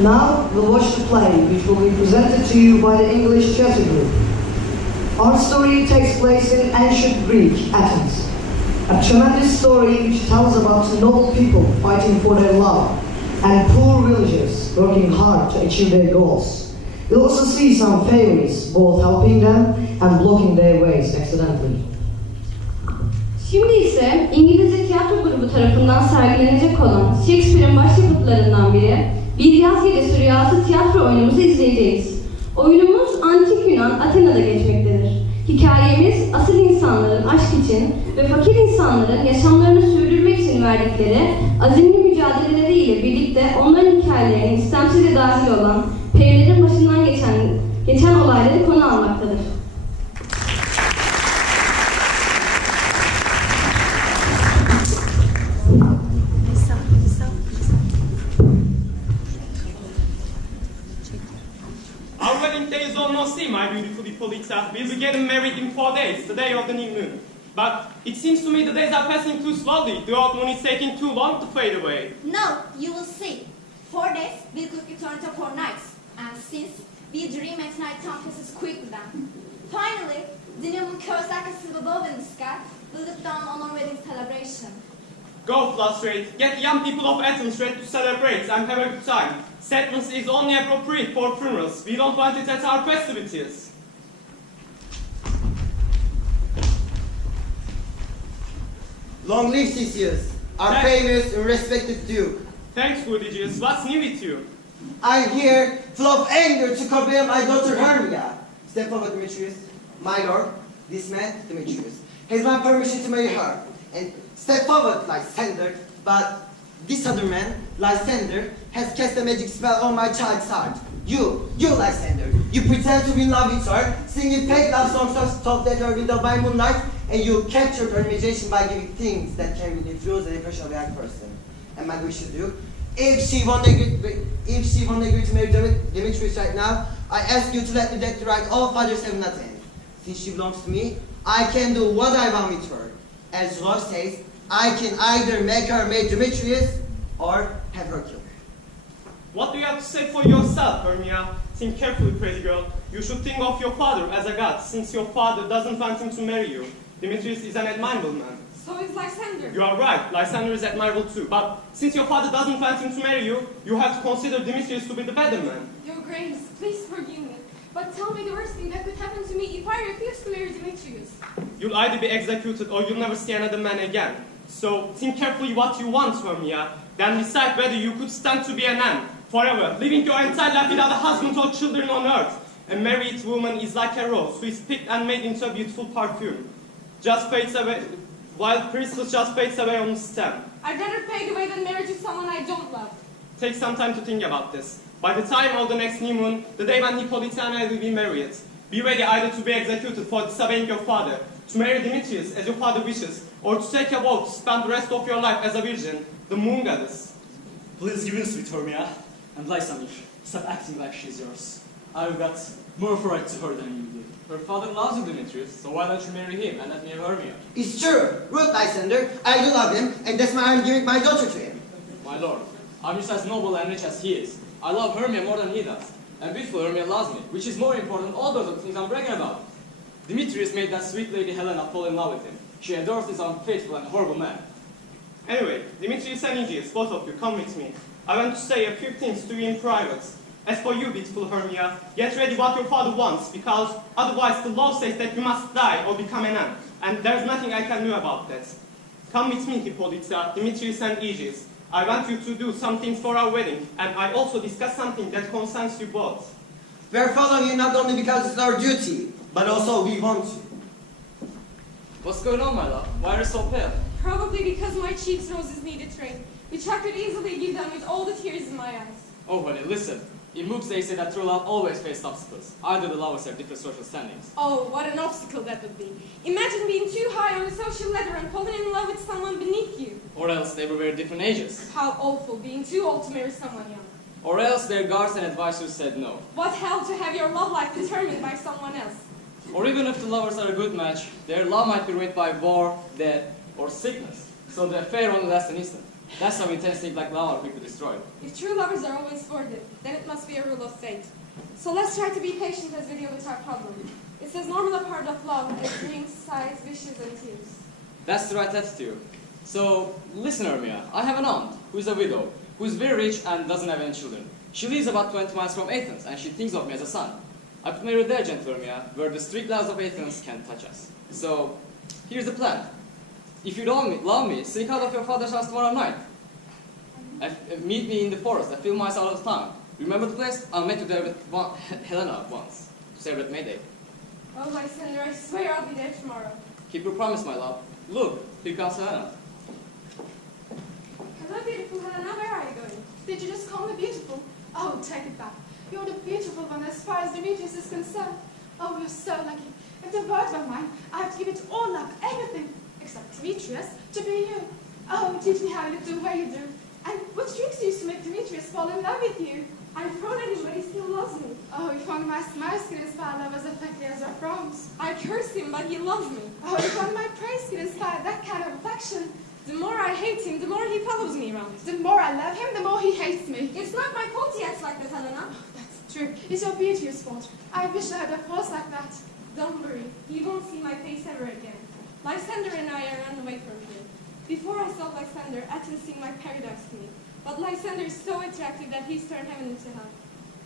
Now we'll watch the play, which will be presented to you by the English Theatre Group. Our story takes place in ancient Greek, Athens. A tremendous story which tells about noble people fighting for their love and poor villagers working hard to achieve their goals. You'll also see some fairies, both helping them and blocking their ways accidentally. Şimdi ise İngilizce tiyatro grubu tarafından sergilenecek olan Shakespeare'in başyapıtlarından biri Bir Yaz Gecesi Rüyası tiyatro oyunumuzu izleyeceğiz. Oyunumuz Antik Yunan Atina'da geçmektedir. Hikayemiz asil insanların aşk için ve fakir insanların yaşamlarını sürdürmek için verdikleri azimli mücadeleleriyle birlikte onların hikayelerine istemsiz dahil olan perilerin başından geçen olayları konu almaktadır. Our wedding day is almost here, my beautiful Hippolyta. We'll be getting married in 4 days, the day of the new moon. But it seems to me the days are passing too slowly. The old moon is taking too long to fade away. No, you will see. 4 days will quickly turn to 4 nights. And since we dream at night, time passes quickly then. Finally, the new moon curves like a silver bow in the sky will look down on our wedding celebration. Go, Flustrate. Get the young people of Athens ready to celebrate and have a good time. Sadness is only appropriate for funerals. We don't want it at our festivities. Long live Theseus, our famous and respected Duke. Thanks, Prodigious. What's new with you? I'm here, full of anger, to compare my daughter Hermia. Step forward, Demetrius. My lord, this man, Demetrius, has my permission to marry her. And step forward, Lysander. But this other man, Lysander, has cast a magic spell on my child's heart. You, Lysander, you pretend to be in love with her, singing fake love songs told at her window by moonlight, and you captured her imagination by giving things that can really influence the impression of a young person. And my wish to do, if she won't agree to marry Demetrius right now, I ask you to let me take the right all fathers have nothing. Since she belongs to me, I can do what I want with her. As law says, I can either make her marry Demetrius or have her killed. What do you have to say for yourself, Hermia? Think carefully, pretty girl. You should think of your father as a god, since your father doesn't want him to marry you. Demetrius is an admirable man. So is Lysander. You are right, Lysander is admirable too. But since your father doesn't want him to marry you, you have to consider Demetrius to be the better man. Your Grace, please forgive me. But tell me the worst thing that could happen to me if I refuse to marry Demetrius. You'll either be executed or you'll never see another man again. So think carefully what you want, Hermia. Then decide whether you could stand to be a man forever, living your entire life without a husband or children on earth. A married woman is like a rose who is picked and made into a beautiful perfume. Just fades away, while crystals just fades away on the stem. I'd rather fade away than marry to someone I don't love. Take some time to think about this. By the time of the next new moon, the day when Hippolyta and I will be married, be ready either to be executed for disobeying your father, to marry Demetrius as your father wishes, or to take a vow to spend the rest of your life as a virgin, the moon goddess. Please give in, sweet Hermia. And Lysander, stop acting like she's yours. I've got more of a right to her than you do. Her father loves you, Demetrius, so why don't you marry him and let me have Hermia? It's true. Rude, Lysander. I do love him, and that's why I'm giving my daughter to him. My lord, I'm just as noble and rich as he is. I love Hermia more than he does. And beautiful Hermia loves me, which is more important than all those other things I'm bragging about. Demetrius made that sweet lady Helena fall in love with him. She adores this unfaithful and horrible man. Anyway, Demetrius and Aegeus, both of you, come with me. I want to say a few things to you in private. As for you, beautiful Hermia, get ready what your father wants, because otherwise the law says that you must die or become a nun, and there's nothing I can do about that. Come with me, Hippolyta, Demetrius and Aegeus. I want you to do some things for our wedding, and I also discuss something that concerns you both. We're following you not only because it's our duty, but also we want to. What's going on, my love? Why are you so pale? Probably because my cheeks roses need a train, which I could easily give them with all the tears in my eyes. Oh, honey, listen. In books they say that true love always faces obstacles. Either the lovers have different social standings. Oh, what an obstacle that would be. Imagine being too high on the social ladder and falling in love with someone beneath you. Or else they were very different ages. How awful, being too old to marry someone young. Or else their guards and advisors said no. What hell to have your love life determined by someone else. Or even if the lovers are a good match, their love might be ruined by war, death, or sickness. So the affair only lasts an instant. That's some intense thing like lava quickly destroyed. If true lovers are always thwarted, then it must be a rule of fate. So let's try to be patient as we deal with our problem. It's as normal a part of love as dreams, sighs, wishes, and tears. That's the right attitude. So, listen, Hermia, I have an aunt who is a widow, who is very rich and doesn't have any children. She lives about 20 miles from Athens, and she thinks of me as a son. I could marry there, gentle Hermia, where the strict laws of Athens can't touch us. So, here's the plan. If you love me, sneak out of your father's house tomorrow night. Meet me in the forest a few miles out of town. Remember the place? I met you there with Helena once, to celebrate May Day. Oh, Lysander, I swear I'll be there tomorrow. Keep your promise, my love. Look, here comes Helena. Hello, beautiful Helena, where are you going? Did you just call me beautiful? Oh, take it back. You're the beautiful one as far as Demetrius is concerned. Oh, you're so lucky. If the words were mine, I would give it all up, everything, except Demetrius, to be you. Oh, teach me how you look the way you do. And what tricks used to make Demetrius fall in love with you? I've thrown at him, but he still loves me. Oh, if only my smile could inspire love as effectively as your frowns. I curse him, but he loves me. Oh, if only my praise could inspire that kind of affection. The more I hate him, the more he follows me around. The more I love him, the more he hates me. It's not my fault he acts like that, Helena. That's true. It's your beauty's fault. I wish I had a force like that. Don't worry, he won't see my face ever again. Lysander and I are on the way from here. Before I saw Lysander, Athens seemed like paradise to me. But Lysander is so attractive that he's turned heaven into hell.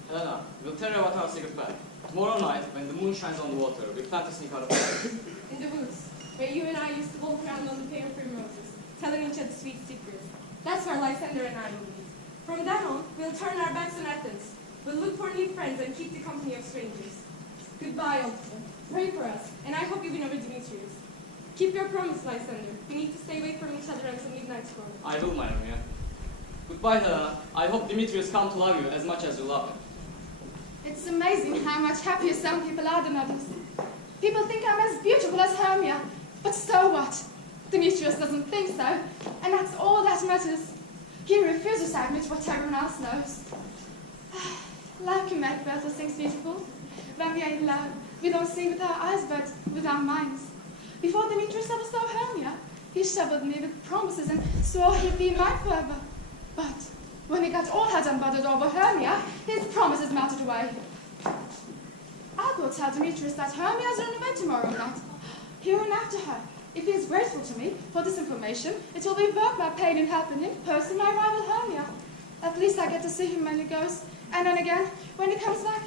Helena, we'll tell you about our secret plan. Tomorrow night, when the moon shines on the water, we plan to sneak out of the house. In the woods, where you and I used to walk around on the pale primroses, telling each other sweet secrets. That's where Lysander and I will meet. From then on, we'll turn our backs on Athens. We'll look for new friends and keep the company of strangers. Goodbye, old friend. Pray for us, and I hope you win over Demetrius. Keep your promise, Lysander. We need to stay away from each other until midnight tomorrow. I will, my Hermia. Goodbye, Helena. I hope Demetrius comes to love you as much as you love him. It's amazing how much happier some people are than others. People think I'm as beautiful as Hermia, but so what? Demetrius doesn't think so, and that's all that matters. He refuses to admit what everyone else knows. Like you make better things beautiful. When we are in love, we don't see with our eyes, but with our minds. Before Demetrius ever saw Hermia, he shoveled me with promises and swore he'd be mine forever. But when he got all head and buttered over Hermia, his promises melted away. I'll go tell Demetrius that Hermia's on the way tomorrow night. He'll run after her. If he is grateful to me for this information, it will be worth my pain in helping him pursue my rival Hermia. At least I get to see him when he goes, and then again when he comes back.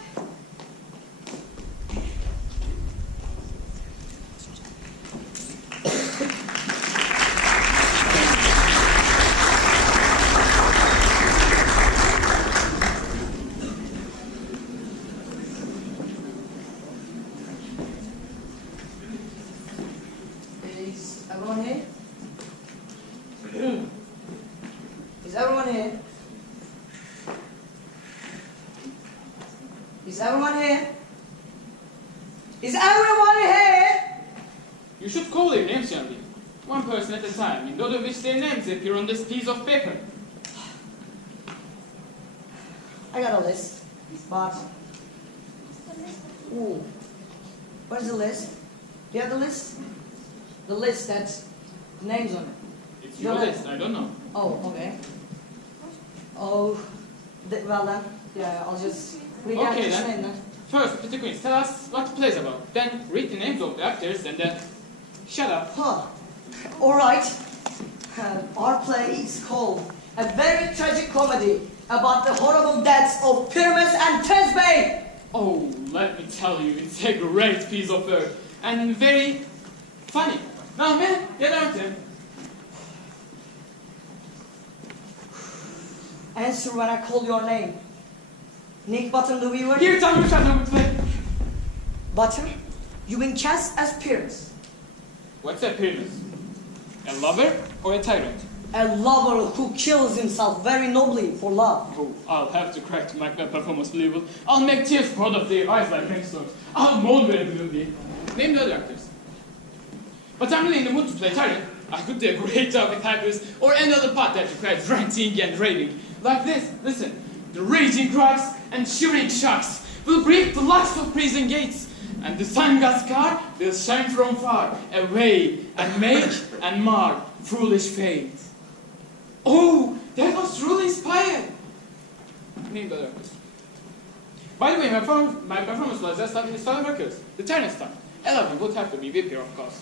Is everyone here? Is everyone here? Is everyone here? Is everyone here? You should call their names, youngling. One person at a time, in order which their names appear on this piece of paper. I got a list, but... Ooh. What is the list? Do you have the list? The list that's the names on it. It's your list, I don't know. Oh, okay. Oh, well then, yeah, I'll just read out Okay the then. name then. First, Peter Queens, tell us what the play's about. Then read the names of the actors and then shut up. Huh. Alright. Our play is called A Very Tragic Comedy about the horrible deaths of Pyramus and Thisbe. Oh, let me tell you, it's a great piece of work and very funny. Now, man, get out there. Answer when I call your name. Nick Bottom the Weaver. Here, tell me shut up, play. Bottom, you've been cast as Pyrrhus. What's a Pyramus? A lover or a tyrant? A lover who kills himself very nobly for love. Oh, I'll have to crack to make my performance believable. I'll make tears pour out of their eyes like rainstorms. I'll moan very brilliantly. Name the other actors. But I'm really in the mood to play tyrant. I could do a great job with Hyperus or any other part that requires ranting and raving. Like this, listen. The raging crowds and shivering sharks will break the locks of prison gates, and the sun god's car will shine from far away and make and mar foolish fate. Oh, that was truly inspired. Name the directors. By the way, my performance was just like in the Southern Records. The tennis star. 11 would have to be with here, of course.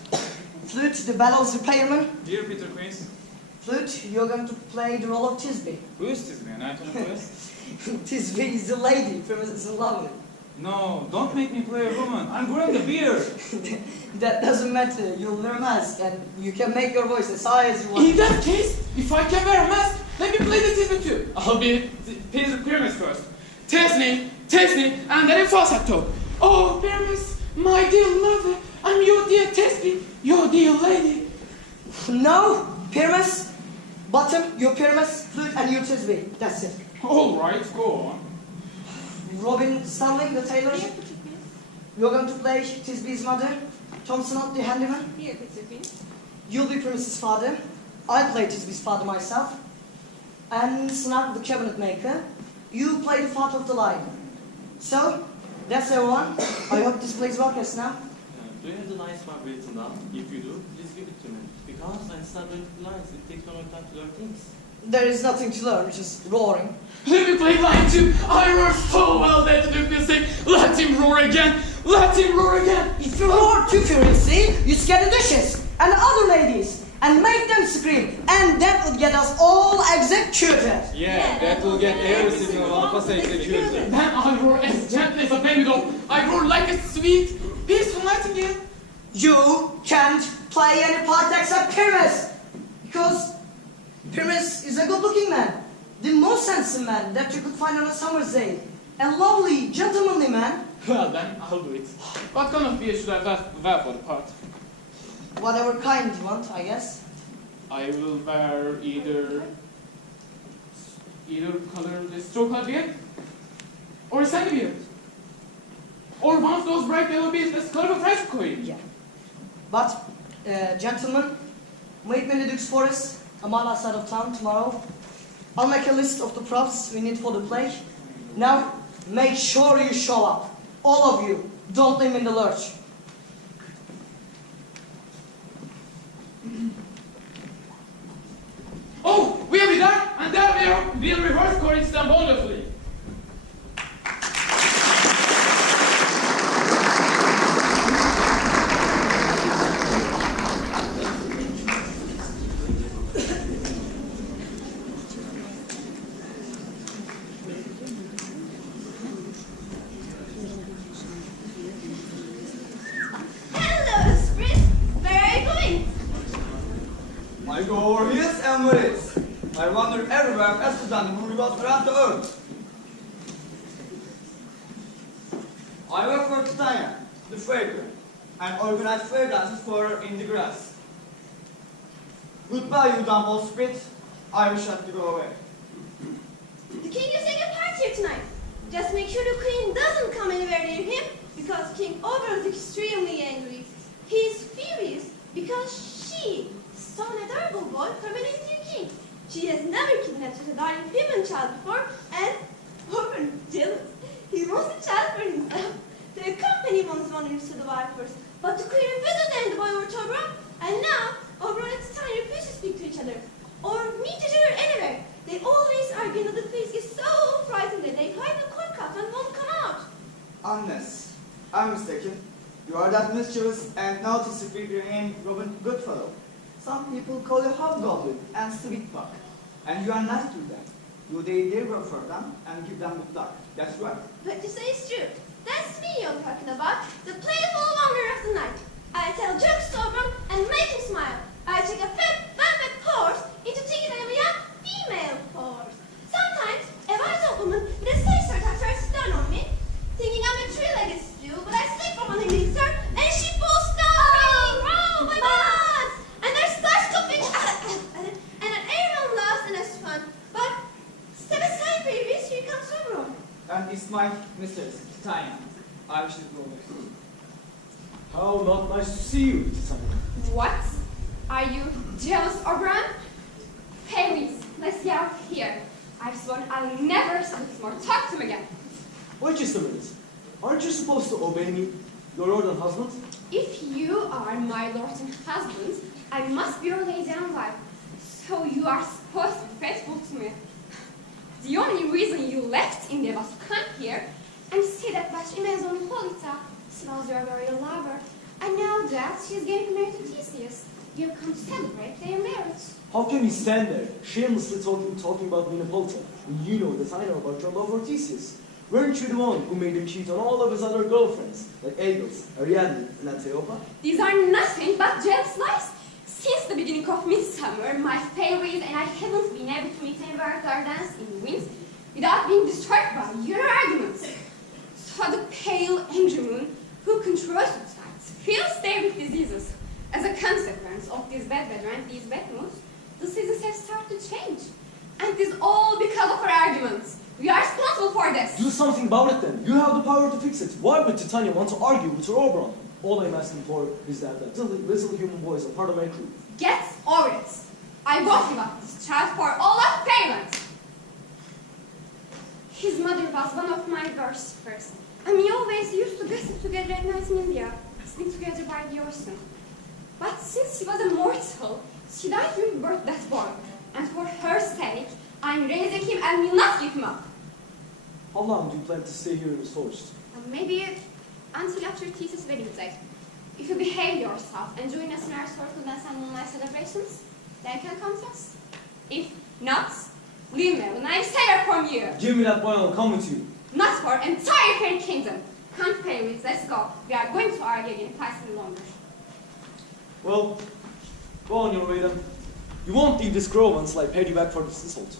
Flute, the bellows repairman. Dear Peter Queens. Flute, you're going to play the role of Tisby. Who is this man? I don't know. Tisby is the lady from It's Lovely. No, don't make me play a woman. I'm growing a beard. That doesn't matter. You'll wear a mask and you can make your voice as high as you want. In that case, if I can wear a mask, let me play the Tisby too. I'll be Peter Pyramus first. Tesney, and then in falsetto. Oh, Pyramus, my dear lover, I'm your dear Tesby, your dear lady. No, Pyramus, bottom, you're Pyramus, flute, and you Tisby. That's it. All right, go on. Robin Stanley, the tailor. You're going to play Tisby's mother. Thompson, the handyman. Here, Peter Queens. You'll be Pyramus's father. I play Tisby's father myself. And Snug, the cabinet maker. You play the part of the lion. So, that's everyone. I hope this plays well now. Do you have the lines mark written down? If you do, please give it to me. Because I start learning the lines, it takes longer time to learn things. There is nothing to learn, just roaring. Let me play line 2. I roar so well that Luke will say, let him roar again, let him roar again. If you roar too furiously, you scare the dishes and the other ladies and make them scream, and that will get us all executed. Yeah, that will get every single one of us executed. Then I roar as gently as a baby doll. I roar like a sweet, peaceful nightingale. You can't play any part except Pyramus, because Pyramus is a good-looking man, the most handsome man that you could find on a summer's day, a lovely, gentlemanly man. Well then, I'll do it. What kind of beer should I wear for the part? Whatever kind you want, I guess. I will wear either color, the straw color beard, or a sandy beard, or one of those bright yellow beards that's color of a French coin. Yeah. But, gentlemen, meet me in the Duke's Forest, a mile outside of town tomorrow. I'll make a list of the props we need for the play. Now, make sure you show up. All of you. Don't leave me in the lurch. Oh, we'll be there, and there we'll rehearse chorus them wonderfully. Hello, Sprit. Where are you going? I go over hills and valleys. I wander everywhere faster than the movie goes around the earth. I work for Titania, the fragrant, and organize fragrances for her in the grass. Goodbye, you dumb old spit. I wish I had to go away. The king is taking a part here tonight. Just make sure the queen doesn't come anywhere near him, because King Oberon is extremely angry. He is furious because she stole an adorable boy from an Indian king. She has never kidnapped a dying human child before, and Oberon is jealous. He wants a child for himself. The accompany ones wanted to the wife first, but the queen refused to hand the boy over to Oberon, and now Oberon and Titania refuse to speak to each other or meet each other anywhere. They always argue until the face gets so frightened that they hide the corn cup and won't come out. Unless I'm mistaken, you are that mischievous and naughty figure named Robin Goodfellow. Some people call you Hobgoblin and Sweetbuck, and you are nice to them. You do their work for them and give them good luck. That's right. What you say is true. That's me you're talking about, the playful wanderer of the night. I tell jokes to Oberon and make him smile. I take a fat, velvet horse into thinking I am a young female horse. Sometimes, a wise old woman with a sister tucks her stone on me, thinking I'm a three-legged stew, but I slip from on her knees, sir, and she falls down. Oh, my God! And I start coughing, and an everyone laughs and has fun. But step aside, babies, here comes Oberon. And it's my mistress, Titania. I wish it were. How not nice to see you, Titania. What? Are you jealous, Oberon? Please, let's get out of here. I've sworn I'll never say this more. Talk to him again. Wait just a minute. Aren't you supposed to obey me, your lord and husband? If you are my lord and husband, I must be your lady and wife. So you are supposed to be reason you left India was to come here and see that much Amazon Hippolyta. She was your royal lover. And now that she's getting married to Theseus, you've come to celebrate their marriage. How can you stand there, shamelessly talking about me in Hippolyta, when you know that I know about your love for Theseus? Weren't you the one who made him cheat on all of his other girlfriends, like Agos, Ariadne, and Antiopa? These are nothing but jealous lies. Since the beginning of Midsummer, my favorite, and I haven't been able to meet any gardens in winds without being distracted by your arguments. So the pale angry moon, who controls the tides, fills there with diseases. As a consequence of this bad weather and these bad moods, the seasons have started to change. And it is all because of our arguments. We are responsible for this. Do something about it then. You have the power to fix it. Why would Titania want to argue with her Oberon? All I'm asking for is that little human boy is a part of my crew. Get over it. I won't give up this child for all of parents. His mother was one of my worshippers, and we always used to gossip together at night in India, sitting together by the ocean. But since she was a mortal, she died giving birth to that boy, and for her sake, I'm raising him and will not give him up. How long do you plan to stay here in this forest? Maybe until after Theseus' wedding day. If you behave yourself and join us in our circle dance and moonlight celebrations, then you can come to us. If not, leave me when I sail from you. Give me that boy and I'll come with you. Not for entire fairy kingdom. Come fairies, let's go. We are going to argue again twice any longer. Well, go on your way then. You won't leave this grove until I paid you back for this insult.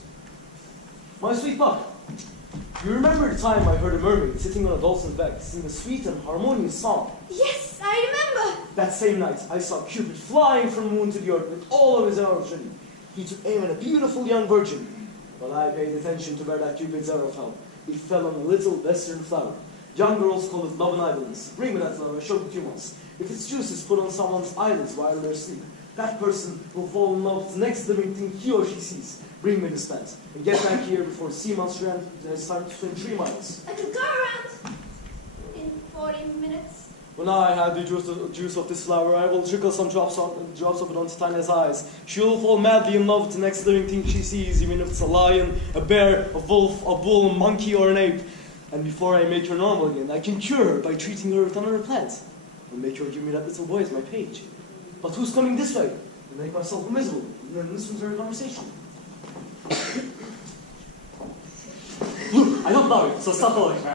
My sweet Puck, you remember the time I heard a mermaid sitting on a dolphin's back singing a sweet and harmonious song? Yes, I remember. That same night, I saw Cupid flying from the moon to the earth with all of his arrows ready. He took aim at a beautiful young virgin. But I paid attention to where that Cupid's arrow fell. It fell on a little western flower. Young girls call it love and idleness. Bring me that flower, I showed it to you once. If its juice is put on someone's eyelids while they're asleep, that person will fall in love with the next living thing he or she sees. Bring me this plant, and get back here before the sea monster has time to swim 3 miles. I could go around in 40 minutes. When I have the juice of this flower, I will trickle some drops of it on Titania's eyes. She will fall madly in love with the next living thing she sees, even if it's a lion, a bear, a wolf, a bull, a monkey, or an ape. And before I make her normal again, I can cure her by treating her with another plant. And make her give me that little boy as my page. But who's coming this way? To make myself miserable, and then listen to her conversation. Look, I don't know you, so stop following me.